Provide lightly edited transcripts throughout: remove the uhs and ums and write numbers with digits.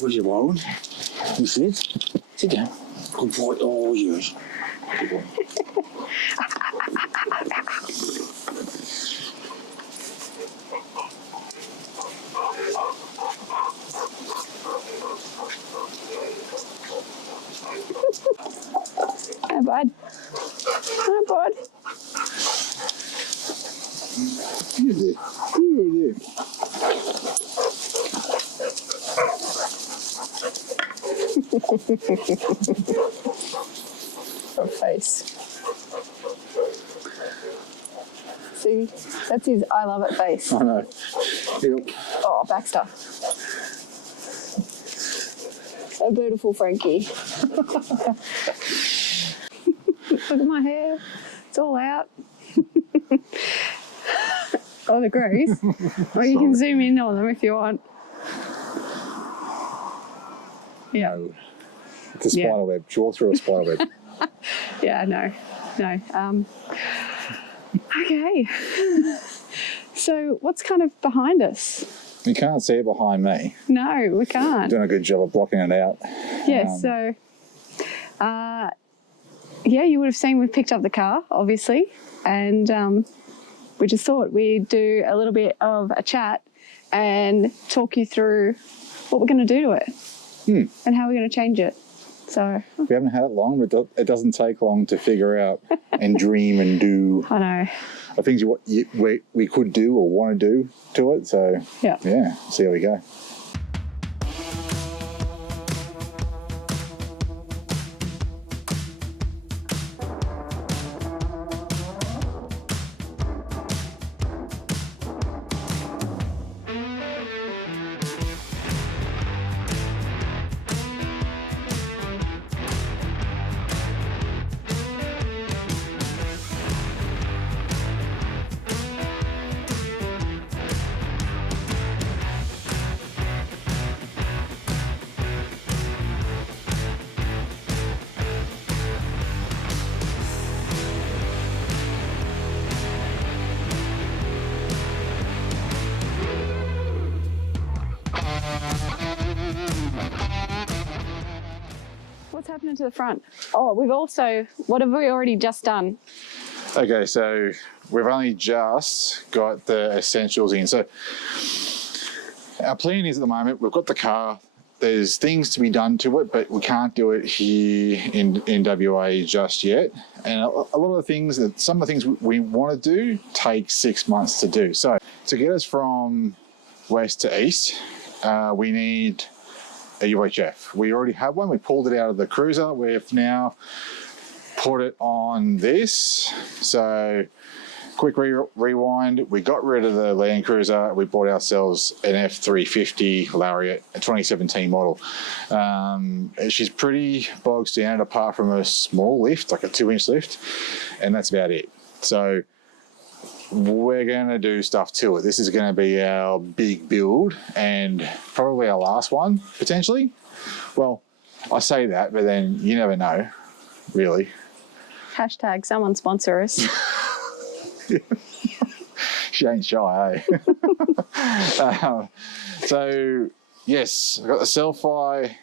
Where's your wallet? You sit? Sit down. Good boy. Oh, yes. Good boy. Hi, bud. Hi, bud. You there. You there. Your face. See, that's his I love it face. I know. Yep. Oh, Baxter. A beautiful Frankie. Look at my hair. It's all out. Oh, the grease. Well, you can zoom in on them if you want. Yeah. No. It's a spider web. Draw through a spider web. Yeah, no. Okay. So what's kind of behind us? You can't see it behind me. No, we can't. Doing a good job of blocking it out. Yeah, yeah, you would have seen we picked up the car, obviously, and we just thought we'd do a little bit of a chat and talk you through what we're going to do to it and how we're going to change it. So we haven't had it long, but it doesn't take long to figure out and dream and do. I know. Things we could do or want to do to it. So yeah, see how we go. happening to the front? Oh, we've also, what have we already just done? Okay, so we've only just got the essentials in. So our plan is at the moment, we've got the car, there's things to be done to it, but we can't do it here in WA just yet. And a lot of the things, some of the things we want to do take 6 months to do. So to get us from west to east, we need a UHF. We already have one. We pulled it out of the cruiser. We've now put it on this. So quick rewind. We got rid of the Landcruiser. We bought ourselves an F-350 Lariat, a 2017 model. She's pretty bog standard apart from a small lift, like a 2-inch lift, and that's about it. So we're going to do stuff to it. This is going to be our big build and probably our last one, potentially. Well, I say that, but then you never know, really. Hashtag someone sponsor us. She ain't shy, eh? So, yes, I've got the Selfie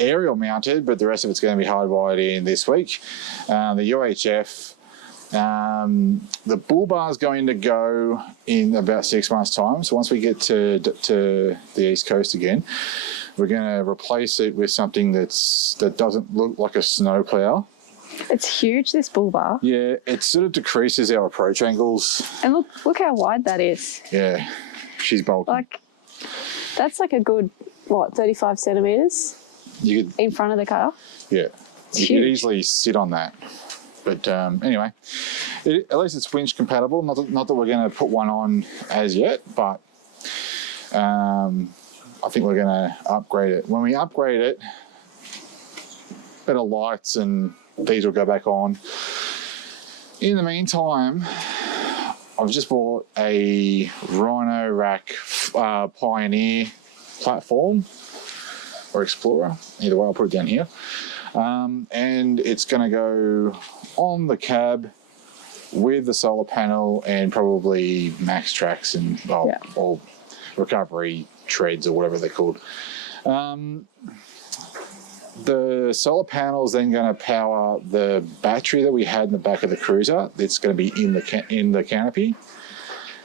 aerial mounted, but the rest of it's going to be hardwired in this week. The UHF, the bull bar is going to go in about 6 months' time. So once we get to the East Coast again, we're going to replace it with something that doesn't look like a snowplow. It's huge, this bull bar. Yeah, it sort of decreases our approach angles. And look how wide that is. Yeah, she's bulky. Like, that's like a good, what, 35 centimetres You could, in front of the car? yeah, It's you huge. could easily sit on that. But anyway, at least it's winch compatible. Not that we're going to put one on as yet, but I think we're going to upgrade it. When we upgrade it, better lights and these will go back on. In the meantime, I've just bought a Rhino Rack Pioneer platform or Explorer. Either way, I'll put it down here. And it's going to go on the cab with the solar panel and probably max tracks and or recovery treads or whatever they're called. The solar panel is then going to power the battery that we had in the back of the cruiser. It's going to be in the canopy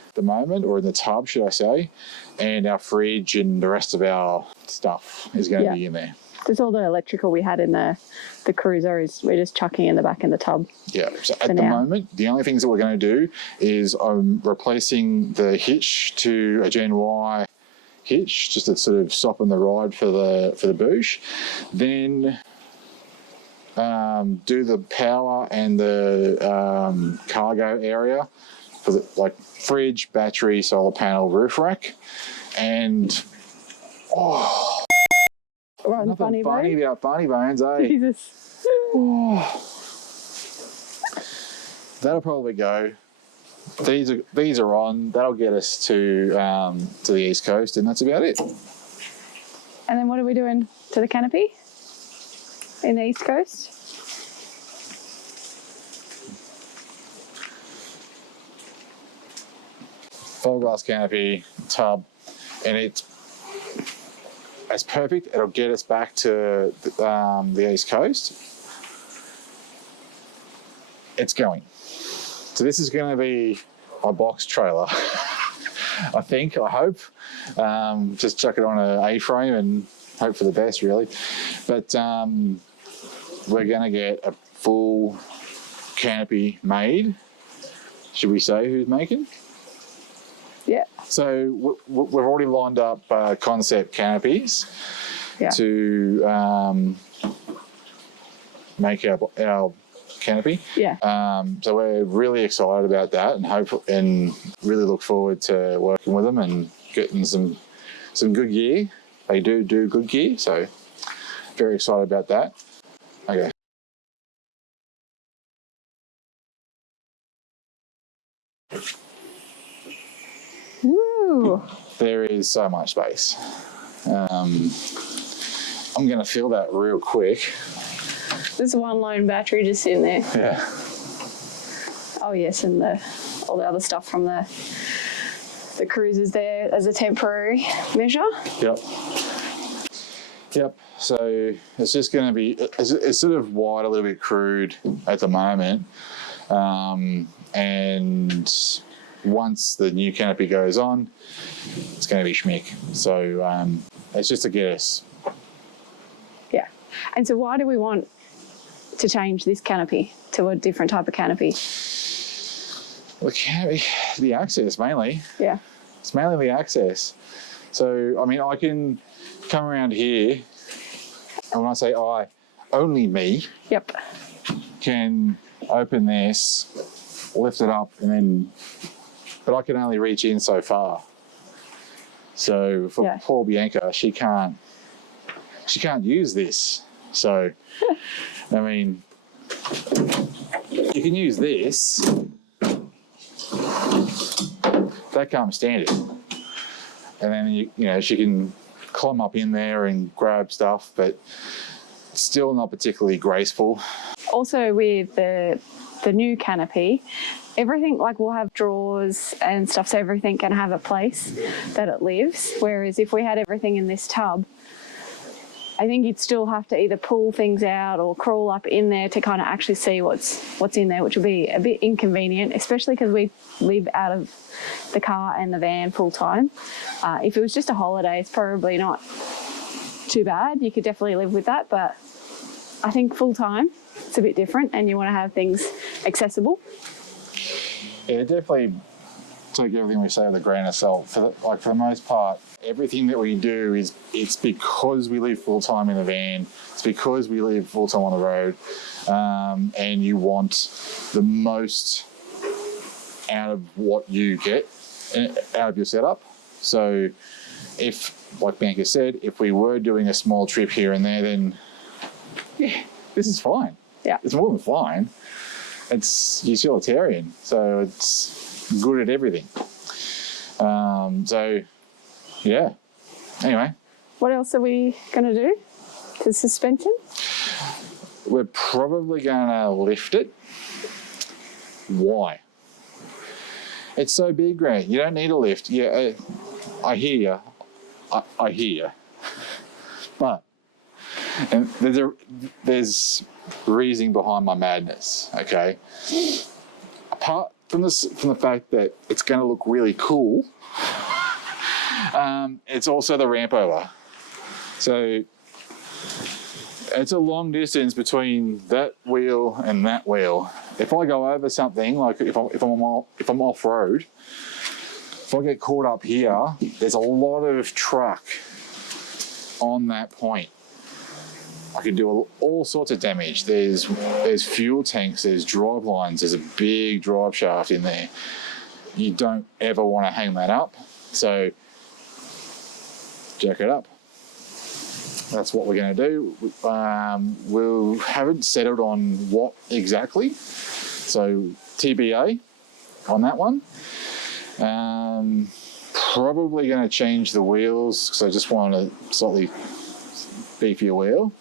at the moment, or in the tub, should I say. And our fridge and the rest of our stuff is going to be in there. There's all the electrical we had in the cruiser is we're just chucking in the back in the tub. Yeah, so at the moment, the only things that we're going to do is I'm replacing the hitch to a Gen Y hitch, just to sort of soften the ride for the Bush. Then do the power and the cargo area for the fridge, battery, solar panel, roof rack, and Nothing funny about funny bones, eh? Jesus. That'll probably go. These are on. That'll get us to the East Coast, and that's about it. And then what are we doing to the canopy in the East Coast? Fiberglass canopy, tub, and it's perfect. It'll get us back to the East Coast. It's going. So this is going to be a box trailer, I hope. Just chuck it on an A-frame and hope for the best, really. But we're going to get a full canopy made. Should we say who's making? Yeah. So we've already lined up concept canopies to make our canopy. Yeah. So we're really excited about that, and really look forward to working with them and getting some good gear. They do good gear, so very excited about that. Okay. Woo. There is so much space. I'm going to fill that real quick. There's one lone battery just sitting there. Yeah. Oh yes, and all the other stuff from the cruisers there as a temporary measure. Yep. Yep. So it's just going to be, it's sort of wide, a little bit crude at the moment. And once the new canopy goes on, it's going to be schmick. So it's just to get us. Yeah. And so why do we want to change this canopy to a different type of canopy? Well, the access mainly. Yeah. It's mainly the access. So, I mean, I can come around here, and when I say I, only me Yep. can open this, lift it up, and then, but I can only reach in so far. So for poor Bianca, she can't use this. So, I mean, you can use this. That comes standard, and then you know she can climb up in there and grab stuff, but still not particularly graceful. Also with the new canopy, everything, like, we'll have drawers and stuff, so everything can have a place that it lives, whereas if we had everything in this tub, I think you'd still have to either pull things out or crawl up in there to kind of actually see what's in there, which would be a bit inconvenient, especially because we live out of the car and the van full time. If it was just a holiday, it's probably not too bad. You could definitely live with that, but I think full time, it's a bit different, and you want to have things accessible. Yeah, definitely take everything we say with a grain of salt. For the most part, everything that we do it's because we live full time in the van. It's because we live full time on the road, and you want the most out of what you get out of your setup. So, if, like Bianca said, if we were doing a small trip here and there, then yeah, this is fine. Yeah, it's more than fine. It's utilitarian, so it's good at everything. So, yeah. Anyway. What else are we going to do to suspension? We're probably going to lift it. Why? It's so big, Grant. You don't need a lift. Yeah, I hear you. I hear you. But, and there's reasoning behind my madness, okay? Apart from the fact that it's going to look really cool, it's also the ramp over. So it's a long distance between that wheel and that wheel. If I go over something, like if I'm off road, if I get caught up here, there's a lot of truck on that point. I can do all sorts of damage. There's fuel tanks, there's drive lines, there's a big drive shaft in there. You don't ever want to hang that up, so jack it up. That's what we're going to do. We haven't settled on what exactly, so TBA on that one. Probably going to change the wheels because I just want a slightly beefier wheel.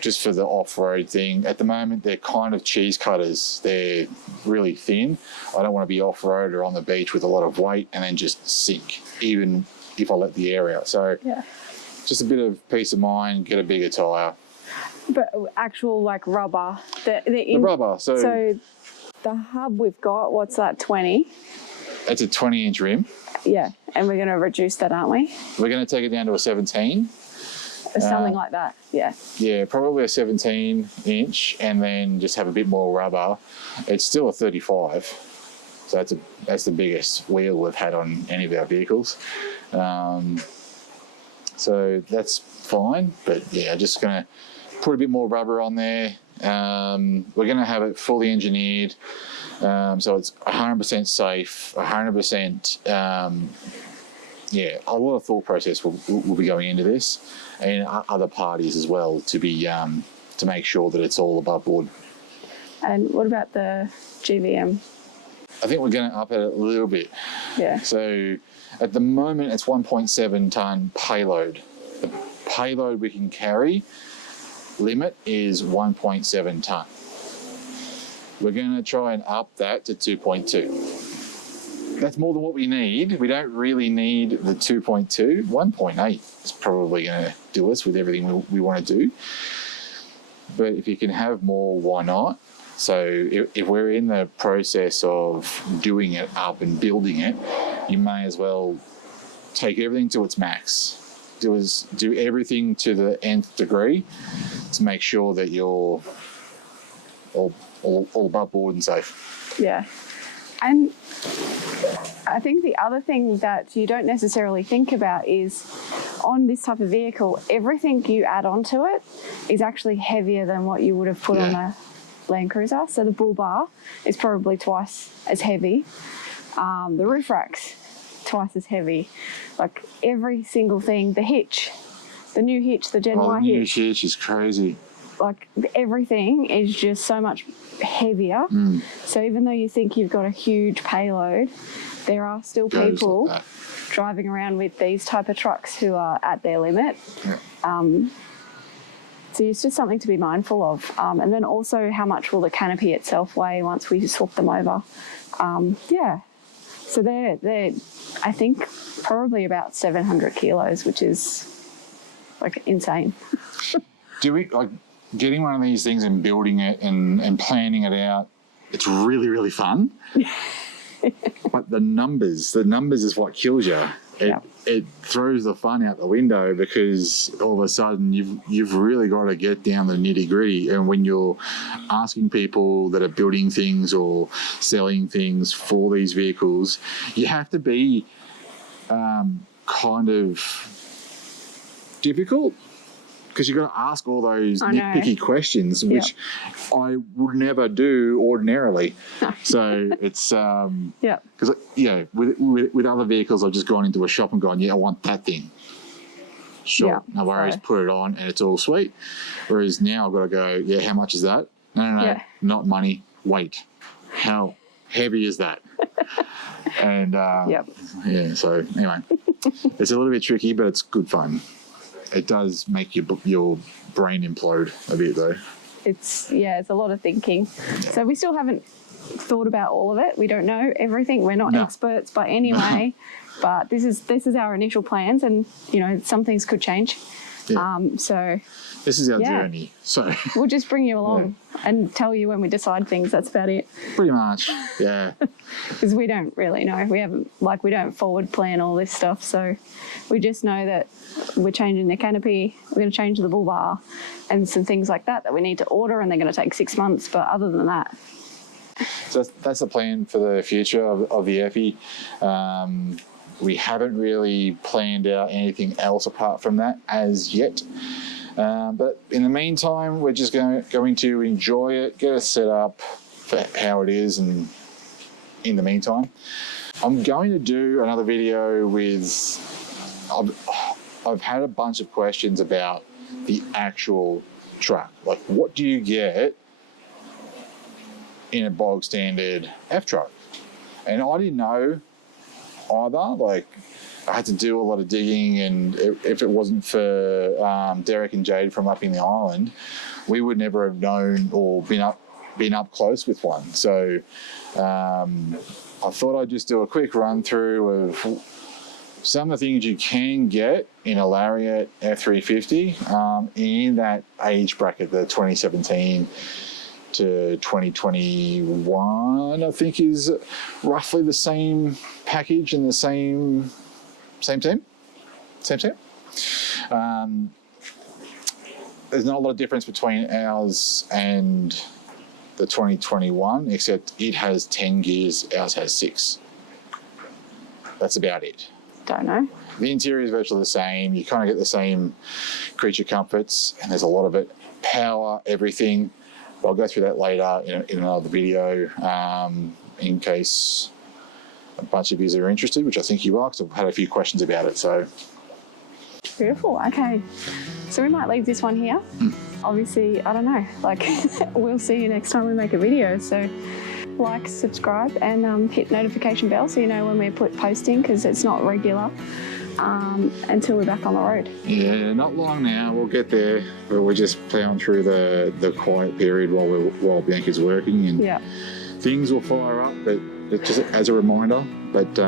Just for the off-road thing. At the moment, they're kind of cheese cutters. They're really thin. I don't want to be off-road or on the beach with a lot of weight and then just sink, even if I let the air out. So yeah, just a bit of peace of mind, get a bigger tyre. But actual, like, rubber. The rubber. So the hub we've got, what's that, 20? It's a 20-inch rim. Yeah, and we're going to reduce that, aren't we? We're going to take it down to a 17. Or something like that, yeah. Yeah, probably a 17-inch, and then just have a bit more rubber. It's still a 35, so that's the biggest wheel we've had on any of our vehicles. So that's fine, but yeah, just going to put a bit more rubber on there. We're going to have it fully engineered, so it's 100% safe, 100%. Yeah, a lot of thought process will be going into this, and other parties as well, to be to make sure that it's all above board. And what about the GVM? I think we're going to up it a little bit. Yeah. So at the moment, it's 1.7 ton payload. The payload we can carry limit is 1.7 ton. We're going to try and up that to 2.2. that's more than what we need. We don't really need the 2.2. 1.8 is probably going to do us with everything we want to do. But if you can have more, why not? So if we're in the process of doing it up and building it, you may as well take everything to its max. Do everything to the nth degree to make sure that you're all above board and safe. Yeah. And I think the other thing that you don't necessarily think about is on this type of vehicle, everything you add onto it is actually heavier than what you would have put on a Land Cruiser. So the bull bar is probably twice as heavy. The roof rack's twice as heavy. Like every single thing, the hitch, the new hitch, the Gen Y hitch. The new hitch is crazy. Like everything is just so much heavier. So even though you think you've got a huge payload, there are still people like driving around with these type of trucks who are at their limit. So it's just something to be mindful of. And then also how much will the canopy itself weigh once we swap them over. So they're I think probably about 700 kilos, which is like insane. Do we like getting one of these things and building it and planning it out? It's really, really fun. But the numbers is what kills you. It throws the fun out the window because all of a sudden you've really got to get down the nitty gritty. And when you're asking people that are building things or selling things for these vehicles, you have to be kind of difficult because you've got to ask all those nitpicky questions, which I would never do ordinarily. So it's because with other vehicles, I've just gone into a shop and gone, I want that thing. Sure, no worries, put it on and it's all sweet. Whereas now I've got to go, how much is that? No, not money, weight. How heavy is that? And so anyway, it's a little bit tricky, but it's good fun. It does make your brain implode a bit though. It's a lot of thinking. So we still haven't thought about all of it. We don't know everything. We're not experts by any way, but this is our initial plans, and some things could change. So this is our journey. So we'll just bring you along and tell you when we decide things. That's about it. Pretty much, yeah. Because we don't really know. We don't forward plan all this stuff. So we just know that we're changing the canopy, we're going to change the bull bar and some things like that we need to order, and they're going to take 6 months. But other than that. So that's the plan for the future of the Effie. We haven't really planned out anything else apart from that as yet. But in the meantime, we're just going to enjoy it, get it set up for how it is, and in the meantime, I'm going to do another video with... I've had a bunch of questions about the actual truck. Like, what do you get in a bog standard F truck? And I didn't know either. Like, I had to do a lot of digging, and if it wasn't for Derek and Jade from up in the island, we would never have known or been up close with one. So I thought I'd just do a quick run through of some of the things you can get in a Lariat F-350 in that age bracket, the 2017 to 2021, I think is roughly the same package and the same team. There's not a lot of difference between ours and the 2021, except it has 10 gears, ours has 6. That's about it. Don't know. The interior is virtually the same. You kind of get the same creature comforts, and there's a lot of it. Power, everything. I'll go through that later in another video in case a bunch of you are interested, which I think you are, because I've had a few questions about it. So beautiful. Okay, so we might leave this one here. Obviously, I don't know. We'll see you next time we make a video. So like, subscribe, and hit notification bell so you know when we put posting, because it's not regular until we're back on the road. Yeah, not long now. We'll get there, but we're just plowing through the quiet period while Bianca's working and things will fire up, but it's just as a reminder. But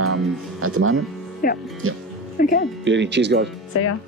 at the moment, Yep. yep. Okay. Beauty. Cheers, guys. See ya.